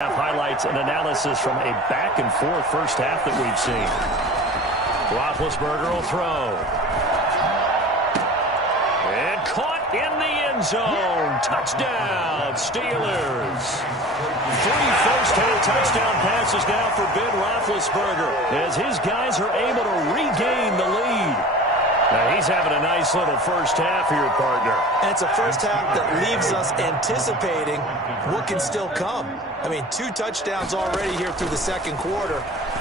Highlights and analysis from a back-and-forth first half that we've seen. Roethlisberger will throw. And caught in the end zone. Touchdown, Steelers. 3 first-half touchdown passes now for Ben Roethlisberger as his guys are able to regain the lead. Now, he's having a nice little first half here, partner. And it's a first half that leaves us anticipating what can still come. I mean, 2 touchdowns already here through the second quarter.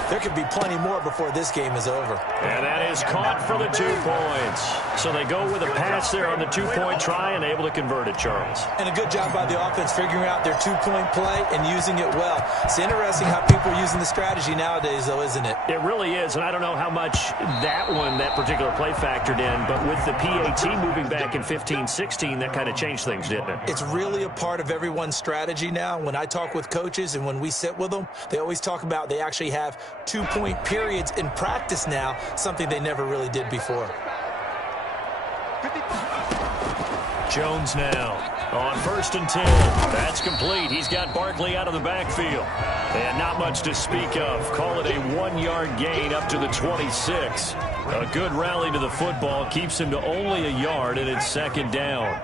There could be plenty more before this game is over. And that is caught for the 2 points. So they go with a pass there on the 2-point try and able to convert it, Charles. And a good job by the offense figuring out their 2-point play and using it well. It's interesting how people are using the strategy nowadays, though, isn't it? It really is, and I don't know how much that particular play factored in, but with the PAT moving back in 15-16, that kind of changed things, didn't it? It's really a part of everyone's strategy now. When I talk with coaches and when we sit with them, they always talk about they actually have 2-point periods in practice now, something they never really did before. Jones now on 1st and 10. That's complete. He's got Barkley out of the backfield. And not much to speak of. Call it a 1-yard gain up to the 26. A good rally to the football keeps him to only a yard, and it's 2nd down.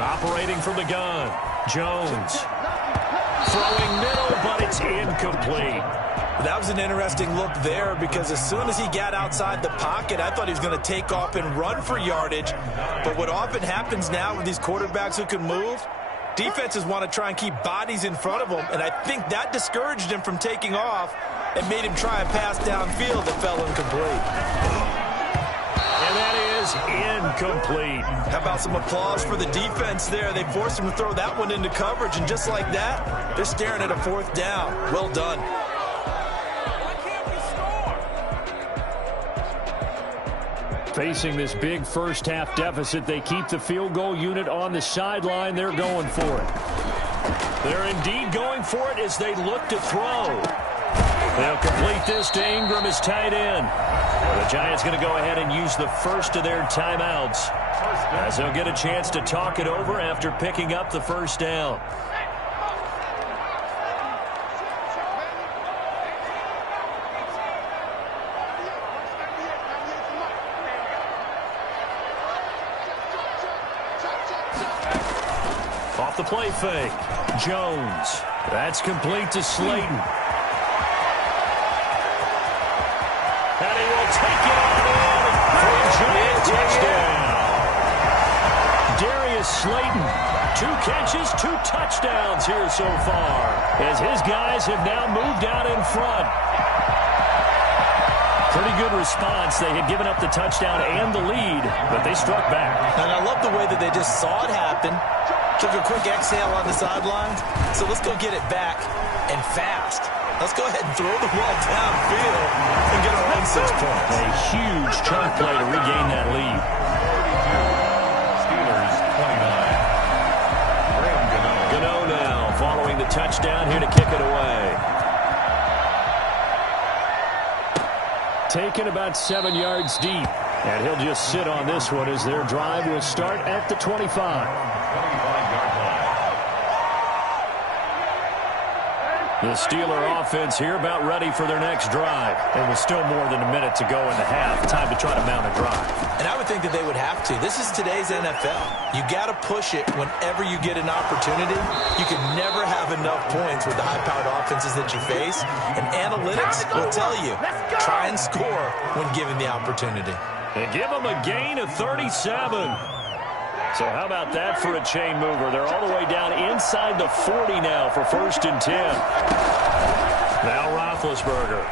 Operating from the gun, Jones. Throwing middle, but it's incomplete. That was an interesting look there because as soon as he got outside the pocket, I thought he was going to take off and run for yardage. But what often happens now with these quarterbacks who can move, defenses want to try and keep bodies in front of them, and I think that discouraged him from taking off and made him try a pass downfield that fell incomplete. And that is incomplete. How about some applause for the defense there? They forced him to throw that one into coverage, and just like that, they're staring at a 4th down. Well done. Facing this big first-half deficit, they keep the field goal unit on the sideline. They're going for it. They're indeed going for it as they look to throw. They'll complete this to Ingram as tight end. The Giants going to go ahead and use the first of their timeouts as they'll get a chance to talk it over after picking up the first down. Off the play fake, Jones. That's complete to Slayton. And he will take it on in for a Giant touchdown. Darius Slayton, 2 catches, 2 touchdowns here so far, as his guys have now moved out in front. Pretty good response. They had given up the touchdown and the lead, but they struck back. And I love the way that they just saw it happen. Took a quick exhale on the sidelines. So let's go get it back and fast. Let's go ahead and throw the ball downfield and get our own 6 points. A huge chunk play to regain that lead. Steelers 29. Gano now following the touchdown here to kick it away. Taken about 7 yards deep. And he'll just sit on this one as their drive will start at the 25. The Steeler offense here about ready for their next drive. And with still more than a minute to go in the half, time to try to mount a drive. And I would think that they would have to. This is today's NFL. You got to push it whenever you get an opportunity. You can never have enough points with the high-powered offenses that you face. And analytics will tell you, try and score when given the opportunity. And give them a gain of 37. So how about that for a chain mover? They're all the way down inside the 40 now for 1st and 10. Now Roethlisberger.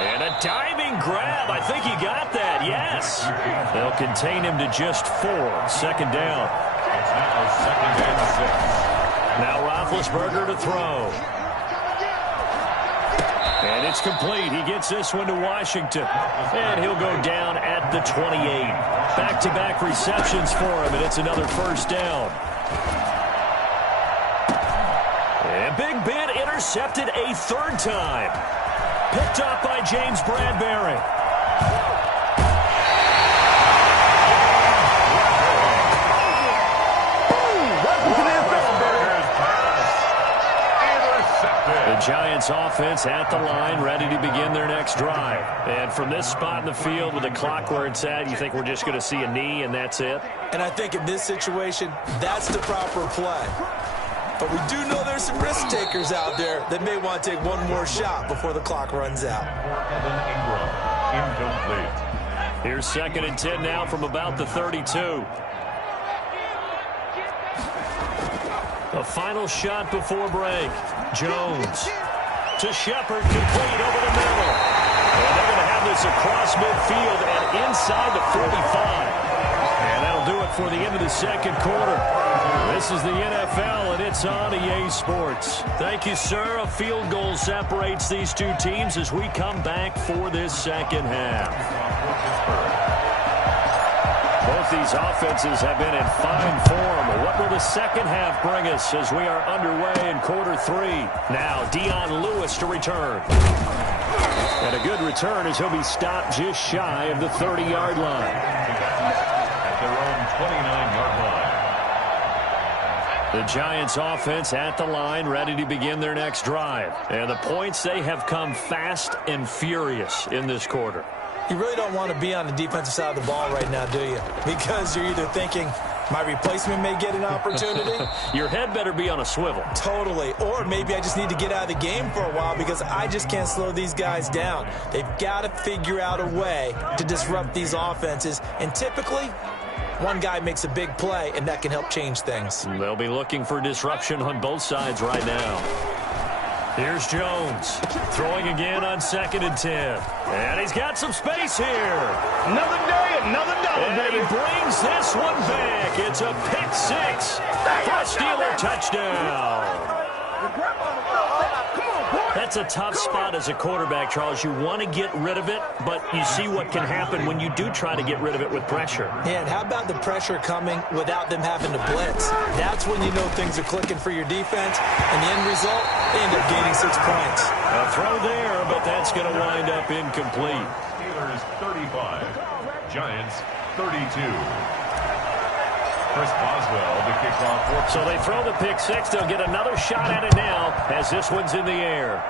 And a diving grab. I think he got that. Yes. They'll contain him to just 4. 2nd down. It's now 2nd and 6. Now Roethlisberger to throw. And it's complete. He gets this one to Washington. And he'll go down at the 28. Back-to-back receptions for him, and it's another 1st down. And Big Ben intercepted a 3rd time. Picked up by James Bradbury. Giants offense at the line, ready to begin their next drive. And from this spot in the field with the clock where it's at, you think we're just going to see a knee and that's it? And I think in this situation, that's the proper play. But we do know there's some risk takers out there that may want to take one more shot before the clock runs out. Incomplete. Here's 2nd and 10 now from about the 32. A final shot before break. Jones to Shepard, complete over the middle. And they're going to have this across midfield and inside the 45. And that'll do it for the end of the second quarter. This is the NFL, and it's on EA Sports. Thank you, sir. A field goal separates these two teams as we come back for this second half. Both these offenses have been in fine form. What will the second half bring us as we are underway in quarter 3? Now, Dion Lewis to return. And a good return as he'll be stopped just shy of the 30-yard line. At their own 29-yard line. The Giants offense at the line, ready to begin their next drive. And the points, they have come fast and furious in this quarter. You really don't want to be on the defensive side of the ball right now, do you? Because you're either thinking, my replacement may get an opportunity. Your head better be on a swivel. Totally. Or maybe I just need to get out of the game for a while because I just can't slow these guys down. They've got to figure out a way to disrupt these offenses. And typically, one guy makes a big play, and that can help change things. They'll be looking for disruption on both sides right now. Here's Jones, throwing again on 2nd and 10. And he's got some space here. Another day, another dollar, and baby. he brings this one back. It's a pick 6 for a Steeler touchdown. That's a tough spot as a quarterback, Charles. You want to get rid of it, but you see what can happen when you do try to get rid of it with pressure. Yeah, and how about the pressure coming without them having to blitz? That's when you know things are clicking for your defense, and the end result, they end up gaining 6 points. A throw there, but that's going to wind up incomplete. Steelers 35, Giants 32. Chris Boswell to kick off. So they throw the pick 6. They'll get another shot at it now as this one's in the air.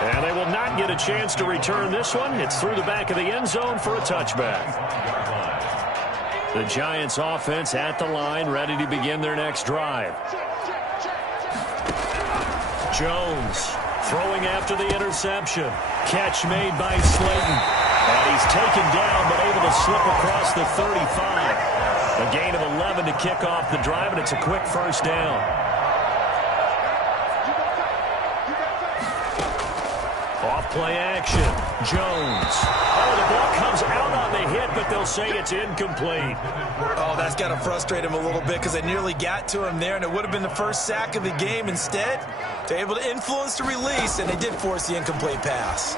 And they will not get a chance to return this one. It's through the back of the end zone for a touchback. The Giants offense at the line, ready to begin their next drive. Jones throwing after the interception. Catch made by Slayton. And he's taken down but able to slip across the 35. A gain of 11 to kick off the drive, and it's a quick first down. Off play action. Jones. Oh, the ball comes out on the hit, but they'll say it's incomplete. Oh, that's got to frustrate him a little bit because they nearly got to him there, and it would have been the first sack of the game. Instead, they're able to influence the release, and they did force the incomplete pass.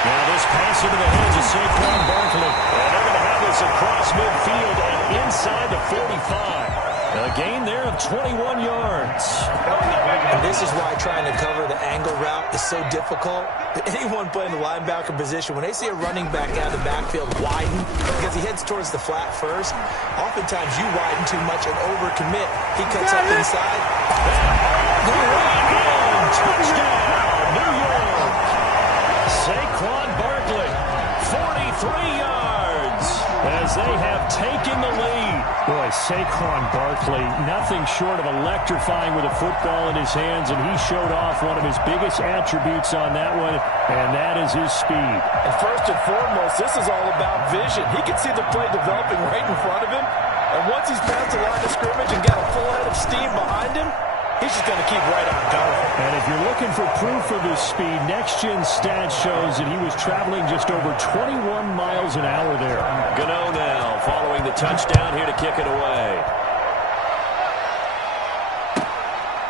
Now this pass into the hands of Saquon Barkley. And they're going to have this across midfield and inside the 45. A gain there of 21 yards. And this is why trying to cover the angle route is so difficult. Anyone playing the linebacker position, when they see a running back out of the backfield widen, because he heads towards the flat first, oftentimes you widen too much and overcommit. He cuts up inside. Touchdown, New York. Saquon Barkley, 43 yards as they have taken the lead. Boy, Saquon Barkley, nothing short of electrifying with a football in his hands, and he showed off one of his biggest attributes on that one, and that is his speed. And first and foremost, this is all about vision. He can see the play developing right in front of him, and once he's past the line of scrimmage and got a full head of steam behind him, he's just going to keep right on going. And if you're looking for proof of his speed, Next Gen Stats shows that he was traveling just over 21 miles an hour there. Gano now following the touchdown here to kick it away.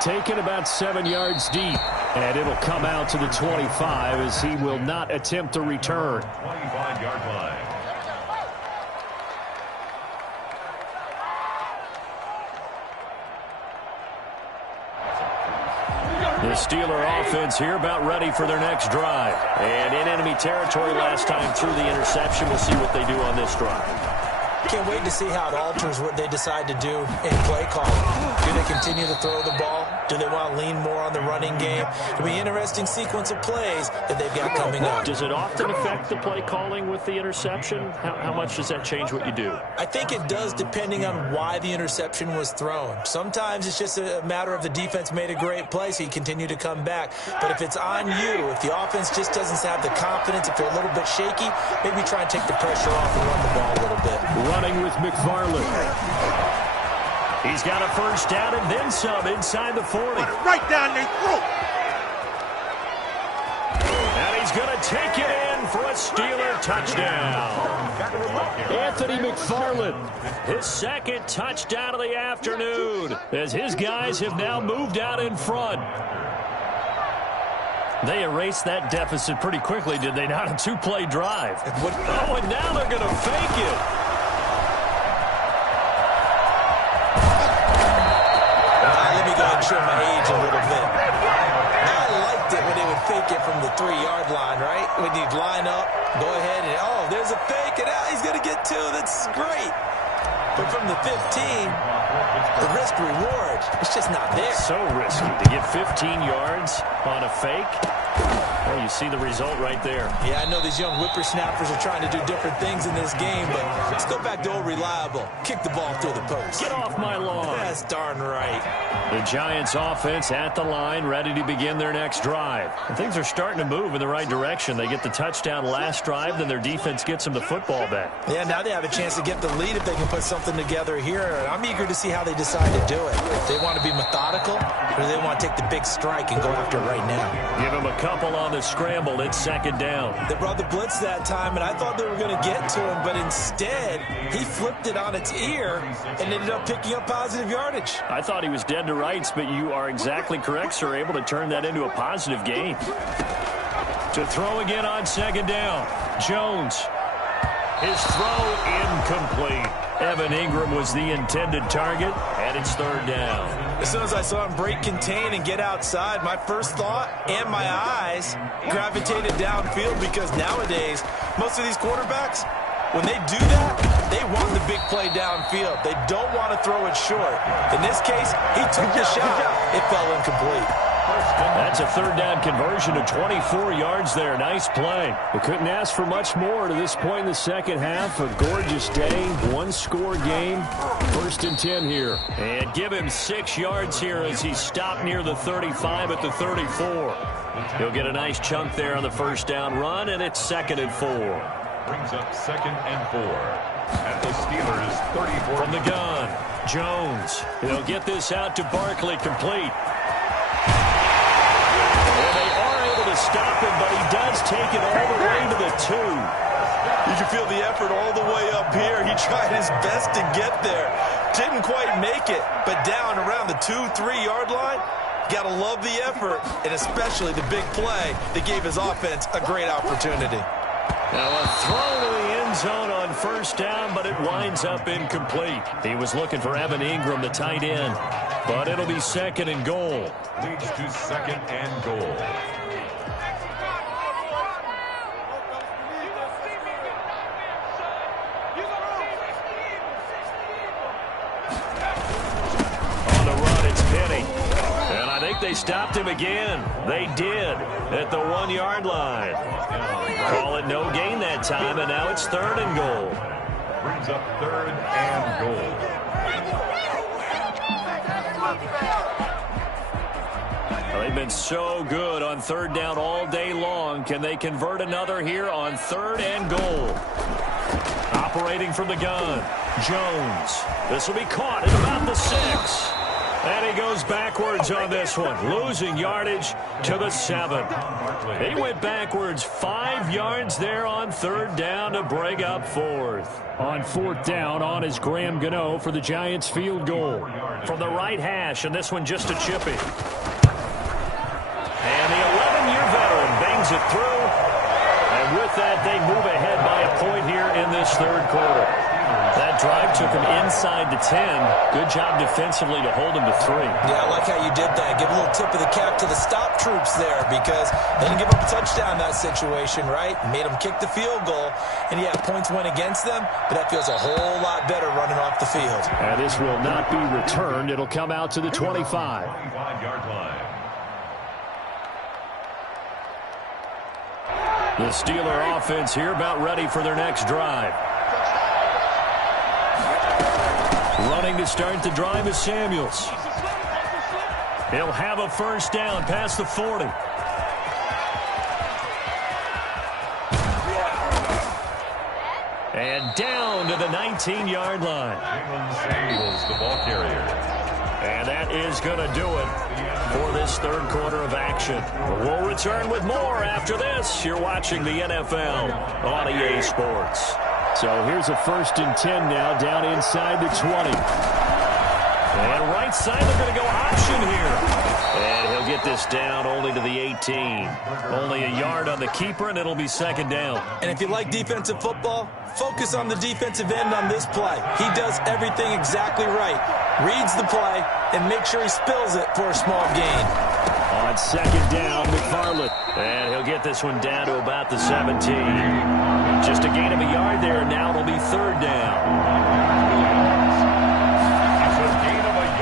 Taken about 7 yards deep, and it'll come out to the 25 as he will not attempt to return. 25-yard line. The Steeler offense here about ready for their next drive. And in enemy territory last time through the interception. We'll see what they do on this drive. Can't wait to see how it alters what they decide to do in play calling. Do they continue to throw the ball? Do they want to lean more on the running game? It'll be an interesting sequence of plays that they've got coming up. Does it often affect the play calling with the interception? How much does that change what you do? I think it does, depending on why the interception was thrown. Sometimes it's just a matter of the defense made a great play, so you continue to come back. But if it's on you, if the offense just doesn't have the confidence, if they're a little bit shaky, maybe try and take the pressure off and run the ball a little bit. Running with McFarland. He's got a first down and then some inside the 40. Right down their throat. And he's going to take it in for a Steeler touchdown. Anthony McFarland. His second touchdown of the afternoon as his guys have now moved out in front. They erased that deficit pretty quickly, did they not? A two-play drive. Oh, and now they're going to fake it. Let me go ahead and show my age a little bit. I liked it when they would fake it from the 3-yard line, right? When you'd line up, go ahead and, oh, there's a fake, and now he's going to get 2. That's great. But from the 15, the risk-reward, it's just not there. So risky to get 15 yards on a fake. Well, you see the result right there. Yeah, I know these young whippersnappers are trying to do different things in this game, but let's go back to old reliable. Kick the ball through the post. Get off my lawn. That's darn right. The Giants offense at the line, ready to begin their next drive. And things are starting to move in the right direction. They get the touchdown last drive, then their defense gets them the football back. Yeah, now they have a chance to get the lead if they can put something together here. And I'm eager to see how they decide to do it. They want to be methodical, or do they want to take the big strike and go after it right now? Give him a couple on the scramble. It's second down. They brought the blitz that time, and I thought they were going to get to him, but instead, he flipped it on its ear and ended up picking up positive yardage. I thought he was dead to rights, but you are exactly correct, sir. Able to turn that into a positive gain. To throw again on second down. Jones. His throw incomplete. Evan Ingram was the intended target, and it's third down. As soon as I saw him break contain and get outside, my first thought and my eyes gravitated downfield, because nowadays, most of these quarterbacks, when they do that, they want the big play downfield. They don't want to throw it short. In this case, he took the shot. It fell incomplete. That's a third down conversion of 24 yards there. Nice play. We couldn't ask for much more to this point in the second half. A gorgeous day, one-score game. First and 10 here. And give him 6 yards here as he stopped near the 35 at the 34. He'll get a nice chunk there on the first down run, and it's second and 4. Brings up second and 4. At the Steelers' 34. From the gun, Jones. He'll get this out to Barkley, complete. And they are able to stop him, but he does take it all the way to the 2. You can feel the effort all the way up here. He tried his best to get there. Didn't quite make it, but down around the 2-3 yard line, got to love the effort, and especially the big play that gave his offense a great opportunity. Now a throw to the end zone on first down, but it winds up incomplete. He was looking for Evan Ingram, the tight end, but it'll be second and goal. Leads to second and goal. On the run, it's Penny. And I think they stopped him again. They did at the 1 yard line. Call it no gain that time, and now it's third and goal. Brings up third and goal. Well, they've been so good on third down all day long. Can they convert another here on third and goal? Operating from the gun, Jones. This will be caught at about the 6. And he goes backwards on this one, losing yardage to the 7. He went backwards 5 yards there on third down to break up fourth. On fourth down, on is Graham Gano for the Giants field goal. From the right hash, and this one just a chippy. And the 11-year veteran bangs it through. And with that, they move ahead by a point here in this third quarter. That drive took him inside the 10. Good job defensively to hold him to 3. Yeah, I like how you did that. Give a little tip of the cap to the stop troops there because they didn't give up a touchdown in that situation, right? Made them kick the field goal. And, yeah, points went against them, but that feels a whole lot better running off the field. And this will not be returned. It'll come out to the 25. 25-yard line. The Steeler offense here about ready for their next drive. Running to start the drive is Samuels. He'll have a first down past the 40. And down to the 19-yard line. Samuels, the ball carrier. And that is going to do it for this third quarter of action. We'll return with more after this. You're watching the NFL on EA Sports. So here's a 1st and 10 now down inside the 20. And right side, they're going to go option here. And he'll get this down only to the 18. Only a yard on the keeper, and it'll be second down. And if you like defensive football, focus on the defensive end on this play. He does everything exactly right. Reads the play and makes sure he spills it for a small gain. On second down, McFarland. And he'll get this one down to about the 17. Just a gain of a yard there. Now it'll be third down.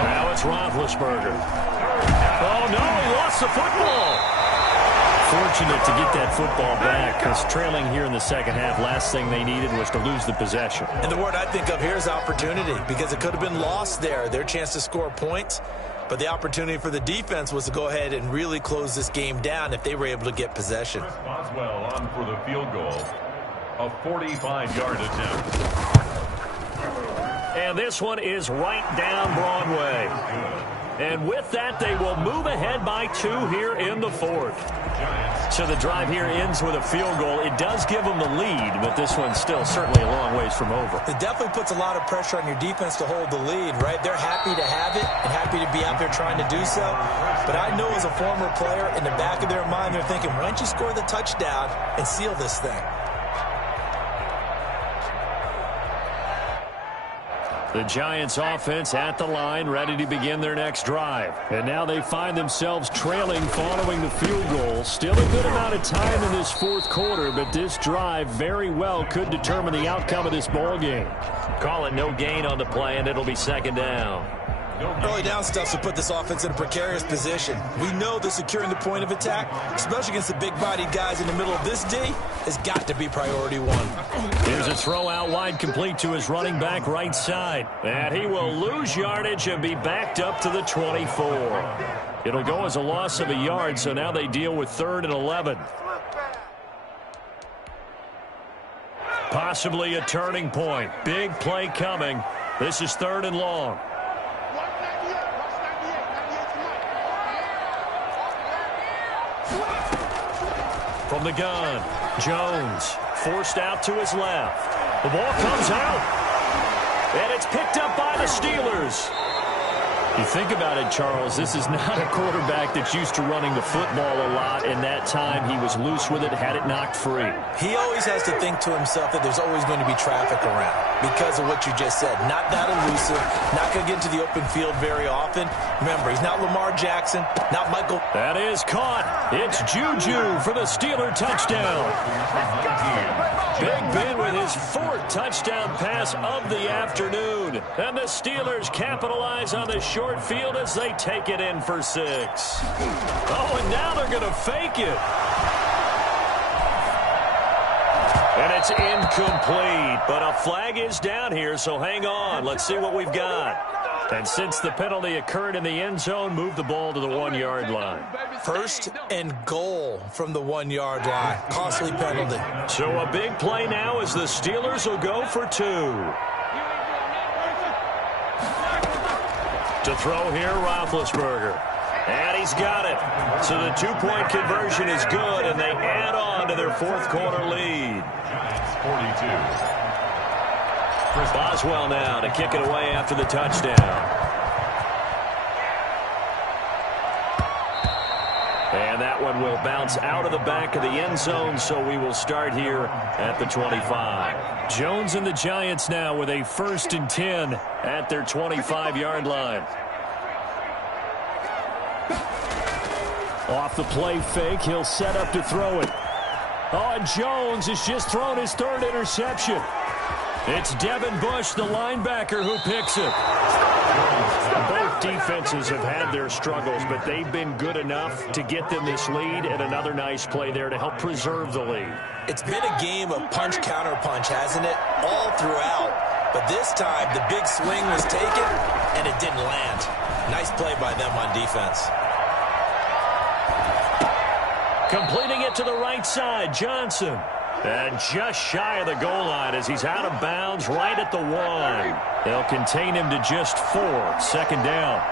Now it's Roethlisberger. Oh, no, he lost the football. Fortunate to get that football back because trailing here in the second half, last thing they needed was to lose the possession. And the word I think of here is opportunity because it could have been lost there, their chance to score points. But the opportunity for the defense was to go ahead and really close this game down if they were able to get possession. Boswell on for the field goal. A 45-yard attempt. And this one is right down Broadway. And with that, they will move ahead by 2 here in the fourth. So the drive here ends with a field goal. It does give them the lead, but this one's still certainly a long ways from over. It definitely puts a lot of pressure on your defense to hold the lead, right? They're happy to have it and happy to be out there trying to do so. But I know as a former player, in the back of their mind, they're thinking, why don't you score the touchdown and seal this thing? The Giants offense at the line, ready to begin their next drive. And now they find themselves trailing following the field goal. Still a good amount of time in this fourth quarter, but this drive very well could determine the outcome of this ball game. Call it no gain on the play, and it'll be second down. Early down stuff to put this offense in a precarious position. We know that securing the point of attack, especially against the big-bodied guys in the middle of this D, has got to be priority one. Here's a throw out wide complete to his running back right side. And he will lose yardage and be backed up to the 24. It'll go as a loss of a yard, so now they deal with 3rd and 11. Possibly a turning point. Big play coming. This is 3rd and long. From the gun, Jones forced out to his left. The ball comes out, and it's picked up by the Steelers. You think about it, Charles, this is not a quarterback that's used to running the football a lot, and that time he was loose with it, had it knocked free. He always has to think to himself that there's always going to be traffic around because of what you just said. Not that elusive, not going to get into the open field very often. Remember, he's not Lamar Jackson, not Michael. That is caught. It's Juju for the Steeler touchdown. Big Ben with his 4th touchdown pass of the afternoon. And the Steelers capitalize on the short field as they take it in for 6. Oh, and now they're going to fake it. And it's incomplete, but a flag is down here, so hang on. Let's see what we've got. And since the penalty occurred in the end zone, move the ball to the 1-yard line. 1st and goal from the 1-yard line. Costly penalty. So a big play now as the Steelers will go for 2. To throw here, Roethlisberger. And he's got it. So the 2-point conversion is good, and they add on to their 4th quarter lead. 42. Boswell now to kick it away after the touchdown. And that one will bounce out of the back of the end zone, so we will start here at the 25. Jones and the Giants now with a 1st and 10 at their 25-yard line. Off the play fake, he'll set up to throw it. Oh, and Jones has just thrown his 3rd interception. It's Devin Bush, the linebacker, who picks it. Both defenses have had their struggles, but they've been good enough to get them this lead, and another nice play there to help preserve the lead. It's been a game of punch-counter-punch, hasn't it? All throughout. But this time, the big swing was taken, and it didn't land. Nice play by them on defense. Completing it to the right side, Johnson. And just shy of the goal line as he's out of bounds right at the 1. They'll contain him to just 4. 2nd down.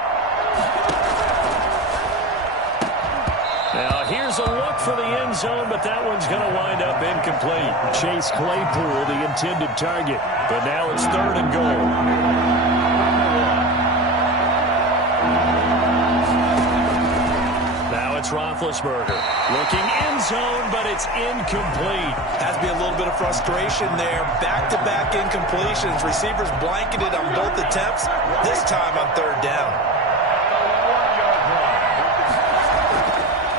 Now here's a look for the end zone, but that one's going to wind up incomplete. Chase Claypool, the intended target. But now it's 3rd and goal. Roethlisberger looking end zone, but it's incomplete. Has to be a little bit of frustration there. Back-to-back incompletions. Receivers blanketed on both attempts, this time on 3rd down.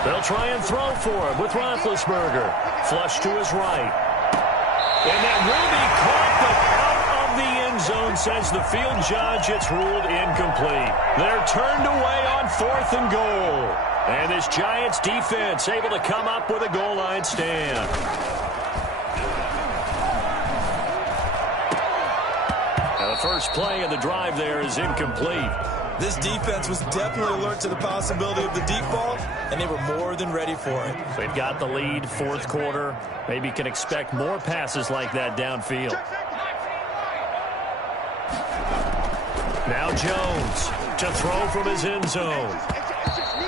They'll try and throw for him with Roethlisberger. Flush to his right. And that will be caught, but out of the end zone, says the field judge. It's ruled incomplete. They're turned away on 4th and goal. And this Giants defense able to come up with a goal line stand. Now the first play of the drive there is incomplete. This defense was definitely alert to the possibility of the deep ball, and they were more than ready for it. They've got the lead, 4th quarter. Maybe can expect more passes like that downfield. Now Jones to throw from his end zone.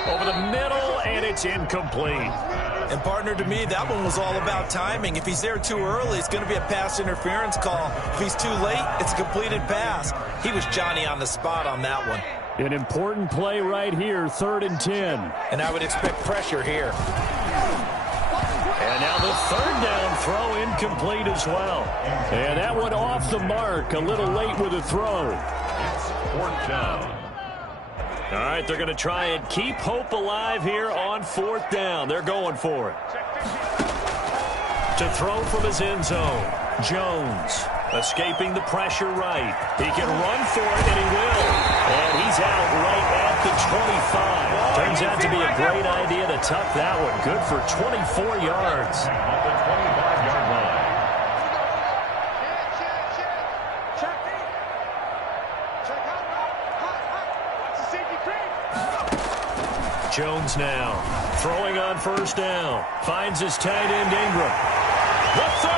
Over the middle, and it's incomplete. And, partner, to me, that one was all about timing. If he's there too early, it's going to be a pass interference call. If he's too late, it's a completed pass. He was Johnny on the spot on that one. An important play right here, 3rd and 10. And I would expect pressure here. And now the 3rd down throw incomplete as well. And that one off the mark, a little late with the throw. It's 4th down. All right, they're going to try and keep hope alive here on 4th down. They're going for it. To throw from his end zone, Jones escaping the pressure right. He can run for it, and he will. And he's out right at the 25. Turns out to be a great idea to tuck that one. Good for 24 yards. At the 25-yard line. Jones now throwing on 1st down. Finds his tight end Ingram. The 30,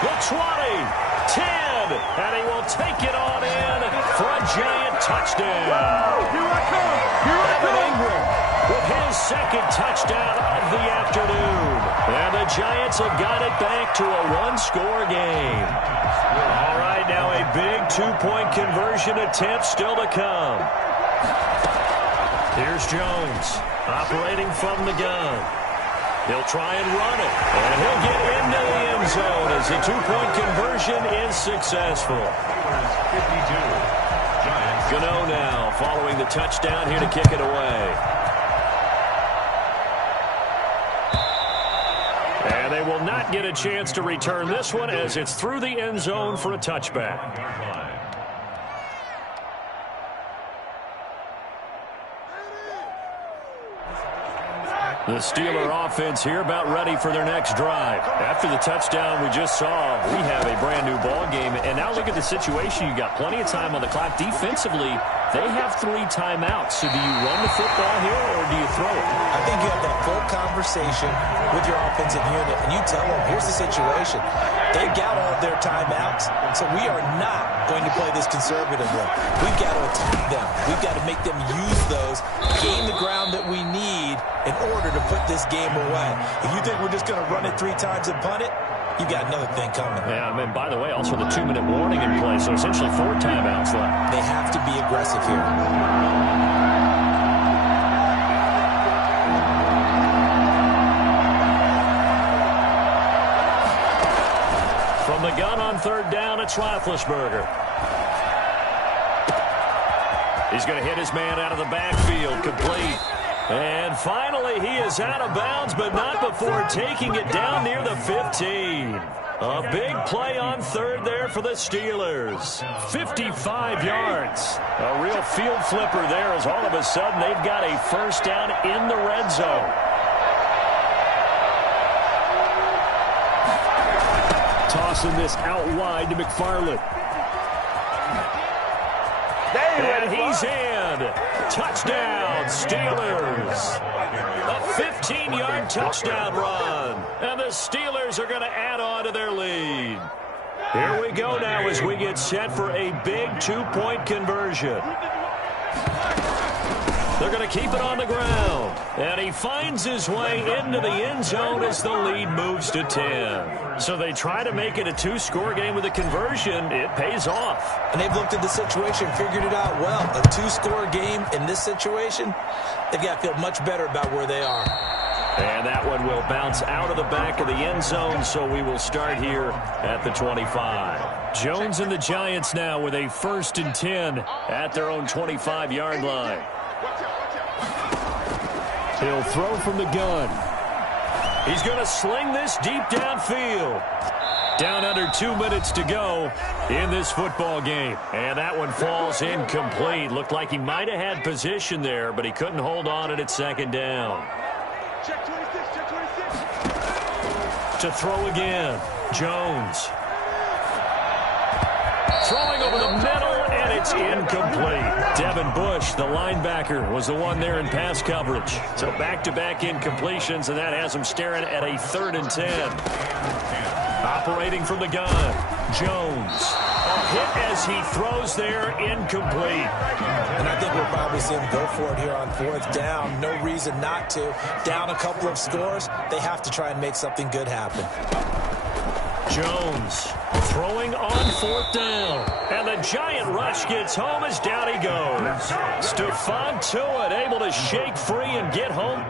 the 20, 10, and he will take it on in for a Giant touchdown. Evan Ingram with his 2nd touchdown of the afternoon. And the Giants have got it back to a 1-score game. All right, now a big 2-point conversion attempt still to come. Here's Jones, operating from the gun. He'll try and run it, and he'll get into the end zone as the 2-point conversion is successful. 52. Giants. Gano now following the touchdown here to kick it away. And they will not get a chance to return this one as it's through the end zone for a touchback. The Steeler offense here about ready for their next drive. After the touchdown we just saw, we have a brand-new ball game. And now look at the situation. You got plenty of time on the clock. Defensively, they have 3 timeouts. So do you run the football here or do you throw it? I think you have that full conversation with your offensive unit, and you tell them, here's the situation. They've got all of their timeouts, so we are not going to play this conservatively. We've got to attack them. We've got to make them use those, gain the ground that we need in order to put this game away. If you think we're just going to run it 3 times and punt it, you got another thing coming. Yeah, I mean, by the way, also the 2-minute warning in play, so essentially 4 timeouts left. They have to be aggressive here. third down, it's Roethlisberger. He's going to hit his man out of the backfield, complete. And finally, he is out of bounds, but not before taking it down near the 15. A big play on third there for the Steelers. 55 yards. A real field flipper there as all of a sudden they've got a first down in the red zone. Tossing this out wide to McFarland. And he's in. Touchdown, Steelers. A 15-yard touchdown run. And the Steelers are going to add on to their lead. Here we go now as we get set for a big two-point conversion. They're going to keep it on the ground. And he finds his way into the end zone as the lead moves to 10. So they try to make it a two-score game with a conversion. It pays off. And they've looked at the situation, figured it out well. A two-score game in this situation, they've got to feel much better about where they are. And that one will bounce out of the back of the end zone, so we will start here at the 25. Jones and the Giants now with a 1st and 10 at their own 25-yard line. He'll throw from the gun. He's going to sling this deep downfield. Down under 2 minutes to go in this football game. And that one falls incomplete. Looked like he might have had position there, but he couldn't hold on at its second down. Check 26, check 26. To throw again, Jones. Throwing over the middle, and it's incomplete. Devin Bush, the linebacker, was the one there in pass coverage. So back-to-back incompletions, and that has him staring at a 3rd and 10. Operating from the gun, Jones. A hit as he throws there, incomplete. And I think we'll probably see him go for it here on 4th down. No reason not to. Down a couple of scores, they have to try and make something good happen. Jones throwing on 4th down. And the giant rush gets home as down he goes. Stephon Tuitt able to shake free and get home.